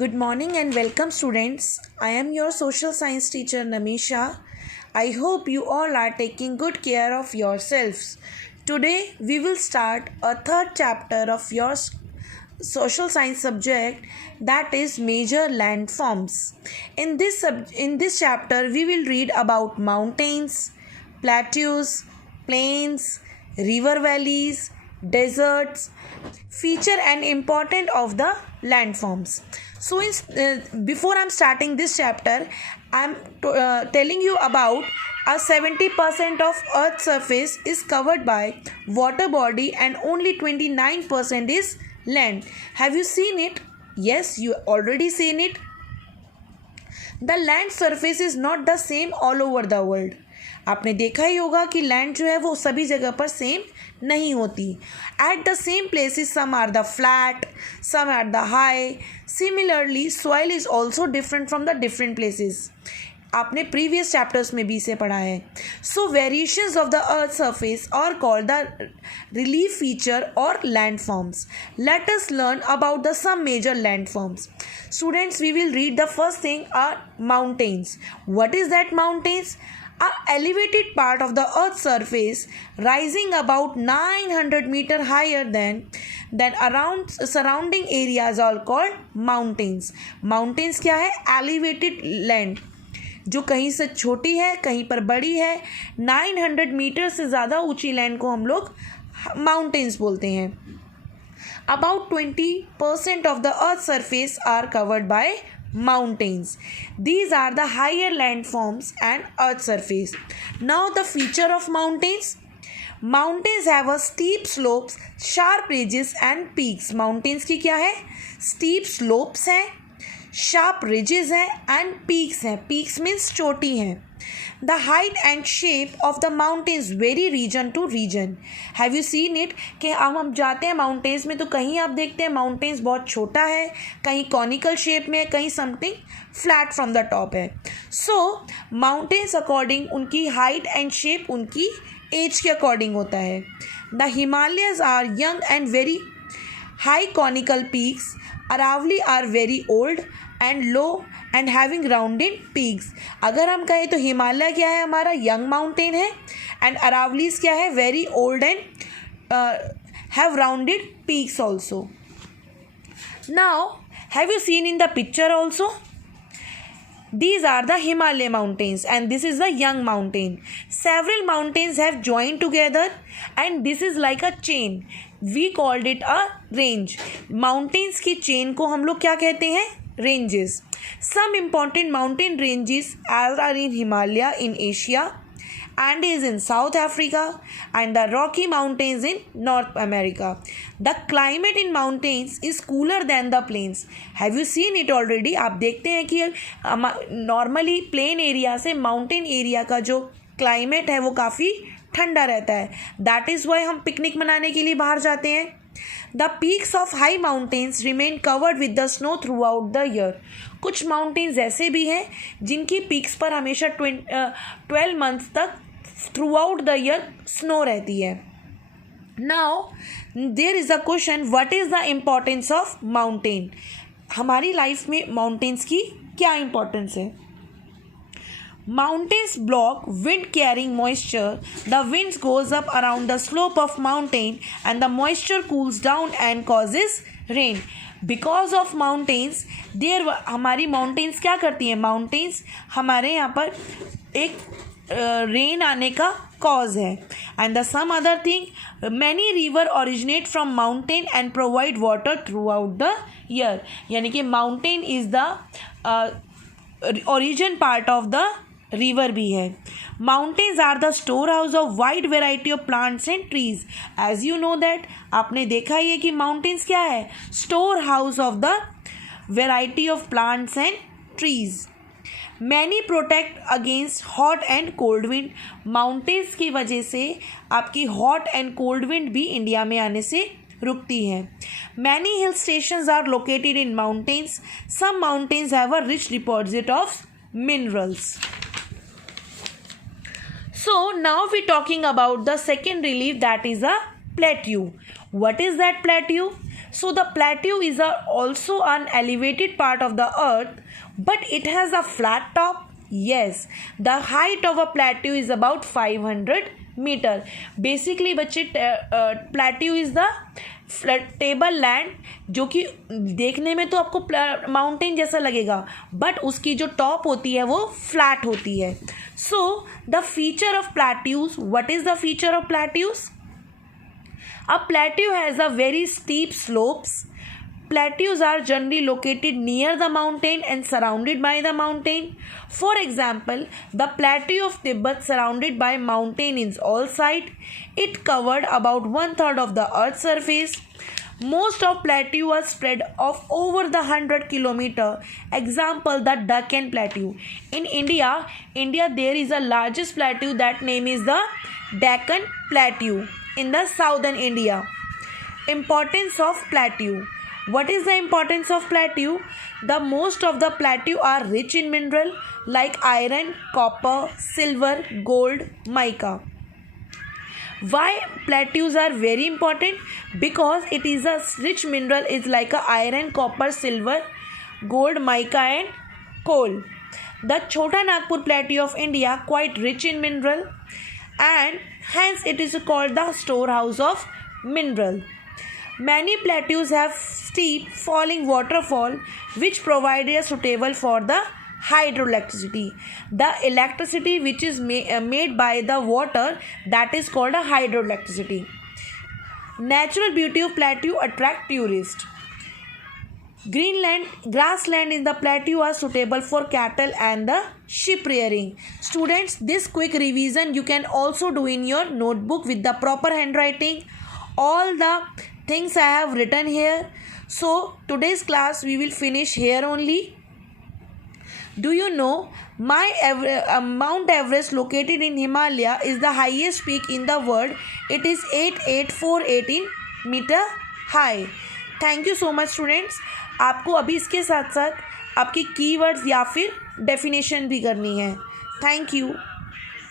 Good morning and welcome, students. I am your social science teacher Namisha. I hope you all are taking good care of yourselves. Today we will start a third chapter of your social science subject, that is major landforms. In this chapter we will read about mountains, plateaus, plains, river valleys, deserts, feature and important of the landforms. So before I'm starting this chapter, I'm telling you about a 70% of earth's surface is covered by water body and only 29% is land. Have you seen it? Yes, you already seen it. The land surface is not the same all over the world. आपने देखा ही होगा कि land जो है वो सभी जगह पर सेम नहीं होती. At the same places some are the flat, some are the high. Similarly soil is also different from the different places. आपने प्रीवियस चैप्टर्स में भी इसे पढ़ा है. So variations of the earth surface are called the relief feature और landforms. Let us learn about the some major landforms. Students, we will read the first thing are mountains. What is that mountains? A elevated part of the earth's surface rising about 900 meter higher than around surrounding areas are called mountains. Mountains क्या है? Elevated land, जो कहीं से छोटी है कहीं पर बड़ी है. 900 मीटर से ज़्यादा ऊंची लैंड को हम लोग माउंटेन्स बोलते हैं. About 20% of the earth's surface are covered by mountains. These are the higher landforms and earth's surface. Now the feature of mountains. Mountains have a steep slopes, sharp ridges and peaks. Mountains की क्या है? Steep slopes हैं, sharp ridges हैं and peaks हैं. Peaks means चोटी हैं. The height and shape of the mountains vary region to region. Have you seen it? कि हम जाते हैं माउंटेन्स में तो कहीं आप देखते हैं माउंटेन्स बहुत छोटा है, कहीं कॉनिकल शेप में है, कहीं something flat from the top है. सो माउंटेन्स अकॉर्डिंग उनकी हाइट एंड शेप उनकी एज के अकॉर्डिंग होता है. The Himalayas are young and very high conical peaks. Aravalli are very old and low and having rounded peaks. अगर हम कहें तो हिमालय क्या है? हमारा यंग माउंटेन है. एंड अरावलीज क्या है? Very old and have rounded peaks also. Now have you seen in the picture also? These are the Himalaya mountains and this is the young mountain. Several mountains have joined together and this is like a chain. We called it a range. Mountains की chain को हम लोग क्या कहते हैं? Ranges. Some important mountain ranges are in Himalaya in Asia, Andes in South Africa and the Rocky Mountains in North America. The climate in mountains is cooler than the plains. Have you seen it already? आप देखते हैं कि normally plain area से mountain area का जो climate है वो काफ़ी ठंडा रहता है. दैट इज़ वाई हम पिकनिक मनाने के लिए बाहर जाते हैं. The peaks of high mountains remain covered with the snow through out the year. कुछ माउंटेन्स ऐसे भी हैं जिनकी पीक्स पर हमेशा 12 मंथ्स तक throughout the year snow रहती है. Now there is a question, what is the importance of mountain? हमारी लाइफ में माउंटेन्स की क्या इम्पोर्टेंस है? Mountains block wind carrying moisture. The wind goes up around the slope of mountain and the moisture cools down and causes rain. Because of mountains, there हमारी mountains क्या करती हैं? Mountains हमारे यहाँ पर एक रेन आने का कॉज है. And the some other thing, many river originate from mountain and provide water throughout the year. यानी कि mountain is the origin part of the river भी है. Mountains are the store house of wide variety of plants and trees. As you know that, आपने देखा ही है कि mountains क्या है? Store house of the variety of plants and trees. Many protect against hot and cold wind. Mountains की वजह से आपकी हॉट एंड कोल्ड विंड भी इंडिया में आने से रुकती है. Many hill stations are located in mountains. Some mountains have a rich deposit of minerals. So now we're talking about the second relief, that is a plateau. What is that plateau? So the plateau is also an elevated part of the earth, but it has a flat top. Yes, the height of a plateau is about 500 meter. Basically बच्चे plateau is the table land, जो कि देखने में तो आपको mountain जैसा लगेगा, but उसकी जो टॉप होती है वो फ्लैट होती है. So the feature of plateaus, what is the feature of plateaus? A plateau has a very steep slopes. Plateaus are generally located near the mountain and surrounded by the mountain. For example, the plateau of Tibet surrounded by mountains all sides. It covered about 1/3 of the earth's surface. Most of plateaus are spread of over the 100 kilometer. Example, the Deccan Plateau. In India there is a largest plateau, that name is the Deccan Plateau in the southern India. Importance of plateau. What is the importance of plateau? The most of the plateau are rich in mineral like iron, copper, silver, gold, mica. Why plateaus are very important? Because it is a rich mineral is like a iron, copper, silver, gold, mica and coal. The Chota Nagpur Plateau of India quite rich in mineral, and hence it is called the storehouse of mineral. Many plateaus have steep falling waterfall which provide a suitable for the hydroelectricity. The electricity which is made by the water, that is called a hydroelectricity. Natural beauty of plateau attract tourists. Grassland in the plateau are suitable for cattle and the sheep rearing. Students, this quick revision you can also do in your notebook with the proper handwriting. All the things I have written here. So today's class we will finish here only. Do you know Mount Everest located in Himalaya is the highest peak in the world. It is 8,418 meter high. Thank you so much students. आपको अभी इसके साथ साथ आपकी keywords या फिर definition भी करनी है. Thank you.